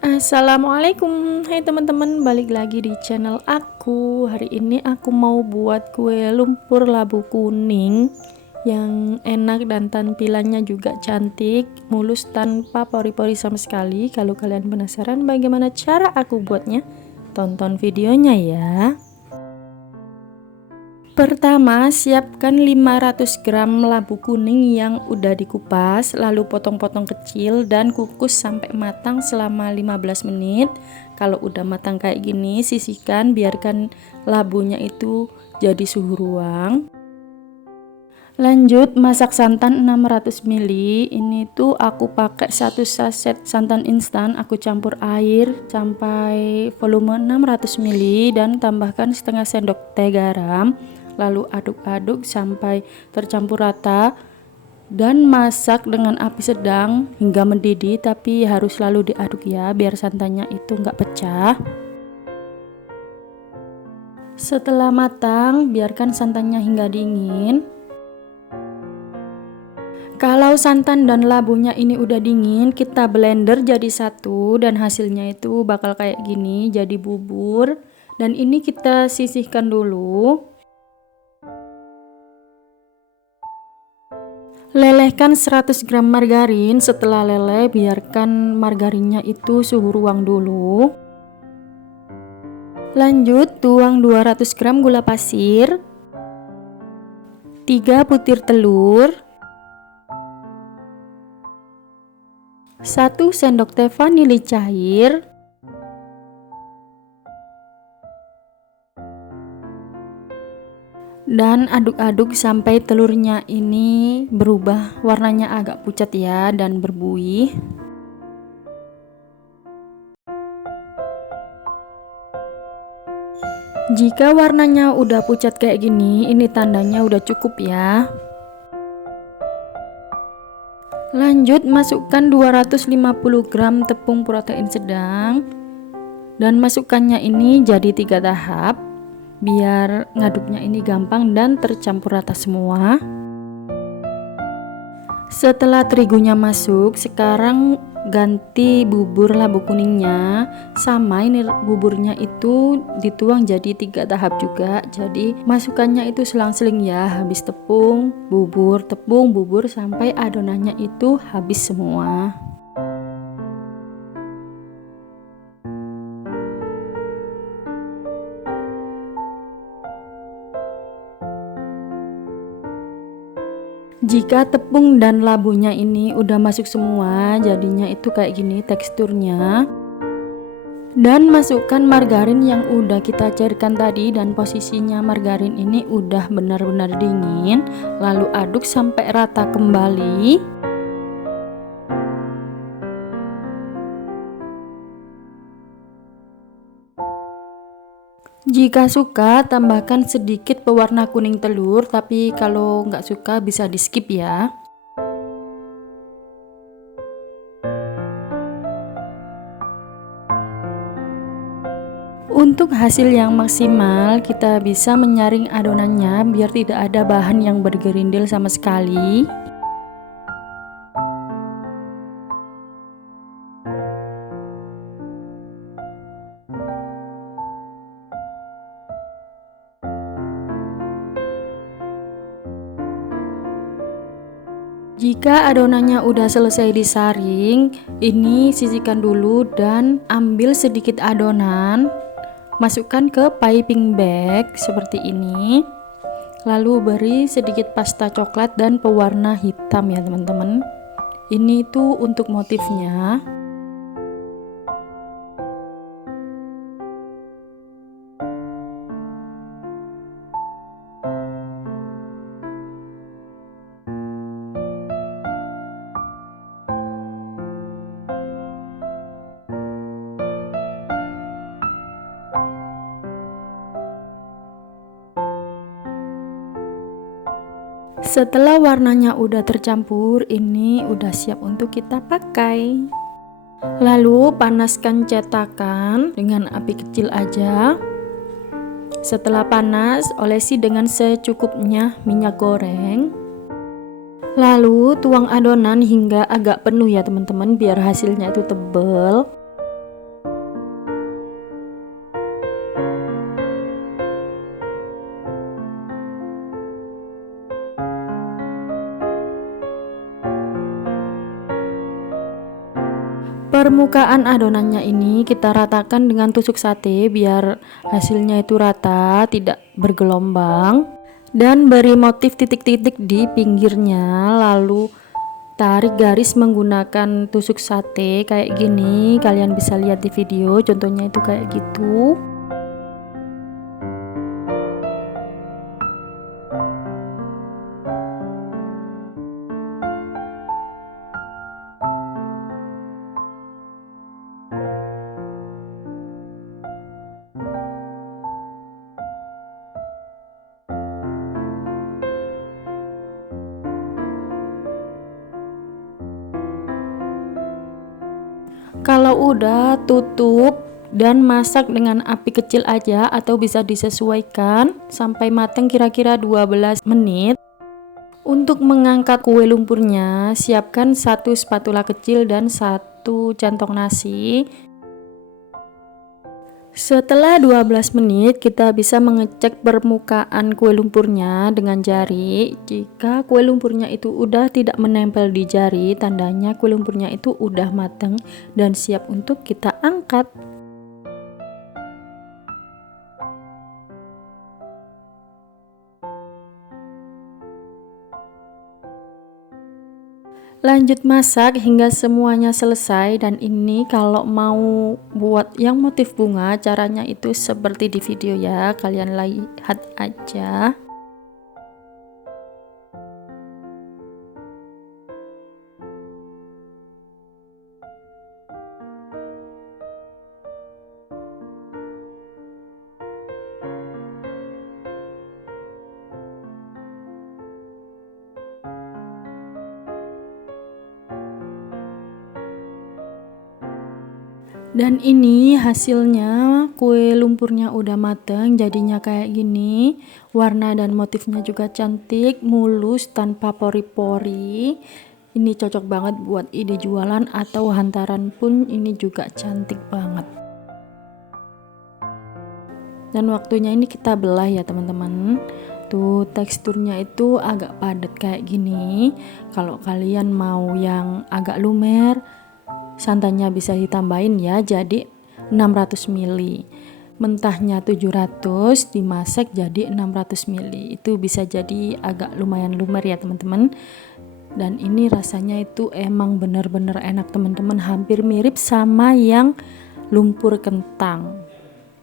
Assalamualaikum, hai teman-teman, balik lagi di channel aku. Hari ini aku mau buat kue lumpur labu kuning yang enak dan tampilannya juga cantik, mulus tanpa pori-pori sama sekali. Kalau kalian penasaran bagaimana cara aku buatnya, tonton videonya ya. Pertama, siapkan 500 gram labu kuning yang udah dikupas, lalu potong-potong kecil dan kukus sampai matang selama 15 menit. Kalau udah matang kayak gini, sisihkan, biarkan labunya itu jadi suhu ruang. Lanjut masak santan 600 ml. Ini tuh aku pakai 1 saset santan instan, aku campur air sampai volume 600 ml dan tambahkan setengah sendok teh garam. Lalu aduk-aduk sampai tercampur rata dan masak dengan api sedang hingga mendidih, tapi harus selalu diaduk ya biar santannya itu nggak pecah. Setelah matang, biarkan santannya hingga dingin. Kalau santan dan labunya ini udah dingin, kita blender jadi satu dan hasilnya itu bakal kayak gini, jadi bubur. Dan ini kita sisihkan dulu. Lelehkan 100 gram margarin. Setelah leleh, biarkan margarinnya itu suhu ruang dulu. Lanjut tuang 200 gram gula pasir, 3 butir telur, 1 sendok teh vanili cair, dan aduk-aduk sampai telurnya ini berubah warnanya agak pucat ya dan berbuih. Jika warnanya udah pucat kayak gini, ini tandanya udah cukup ya. Lanjut masukkan 250 gram tepung protein sedang dan masukkannya ini jadi 3 tahap biar ngaduknya ini gampang dan tercampur rata semua. Setelah terigunya masuk, sekarang ganti bubur labu kuningnya. Sama, ini buburnya itu dituang jadi 3 tahap juga. Jadi masukannya itu selang-seling ya, habis tepung, bubur sampai adonannya itu habis semua. Jika tepung dan labunya ini udah masuk semua, jadinya itu kayak gini teksturnya. Dan masukkan margarin yang udah kita cairkan tadi dan posisinya margarin ini udah benar-benar dingin. Lalu aduk sampai rata kembali. Jika suka, tambahkan sedikit pewarna kuning telur, tapi kalau nggak suka bisa di skip ya. Untuk hasil yang maksimal, kita bisa menyaring adonannya biar tidak ada bahan yang bergerindil sama sekali. Jika adonannya udah selesai disaring, ini sisihkan dulu dan ambil sedikit adonan, masukkan ke piping bag seperti ini. Lalu beri sedikit pasta coklat dan pewarna hitam ya teman-teman. Ini tuh untuk motifnya. Setelah warnanya udah tercampur, ini udah siap untuk kita pakai. Lalu panaskan cetakan dengan api kecil aja. Setelah panas, olesi dengan secukupnya minyak goreng. Lalu tuang adonan hingga agak penuh ya teman-teman, biar hasilnya itu tebal. Permukaan adonannya ini kita ratakan dengan tusuk sate biar hasilnya itu rata, tidak bergelombang. Dan beri motif titik-titik di pinggirnya, lalu tarik garis menggunakan tusuk sate kayak gini. Kalian bisa lihat di video, contohnya itu kayak gitu. Kalau udah, tutup dan masak dengan api kecil aja atau bisa disesuaikan sampai matang kira-kira 12 menit. Untuk mengangkat kue lumpurnya, siapkan satu spatula kecil dan satu centong nasi. Setelah 12 menit, kita bisa mengecek permukaan kue lumpurnya dengan jari. Jika kue lumpurnya itu udah tidak menempel di jari, tandanya kue lumpurnya itu udah matang dan siap untuk kita angkat. Lanjut masak hingga semuanya selesai. Dan ini kalau mau buat yang motif bunga, caranya itu seperti di video ya, kalian lihat aja. Dan ini hasilnya, kue lumpurnya udah mateng, jadinya kayak gini. Warna dan motifnya juga cantik, mulus tanpa pori-pori. Ini cocok banget buat ide jualan atau hantaran pun, ini juga cantik banget. Dan waktunya ini kita belah ya teman-teman. Tuh teksturnya itu agak padat kayak gini. Kalau kalian mau yang agak lumer, santannya bisa ditambahin ya, jadi 600 ml. Mentahnya 700, dimasak jadi 600 ml. Itu bisa jadi agak lumayan lumer ya teman-teman. Dan ini rasanya itu emang bener-bener enak teman-teman, hampir mirip sama yang lumpur kentang.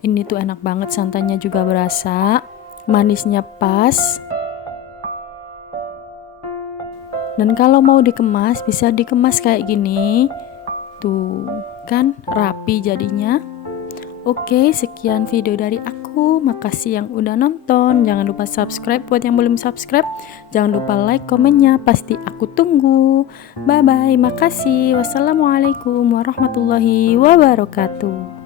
Ini tuh enak banget, santannya juga berasa, manisnya pas. Dan kalau mau dikemas, bisa dikemas kayak gini. Tuh kan rapi jadinya. Oke, sekian video dari aku. Makasih yang udah nonton. Jangan lupa subscribe buat yang belum subscribe. Jangan lupa like, komennya, pasti aku tunggu. Bye bye. Makasih. Wassalamualaikum warahmatullahi wabarakatuh.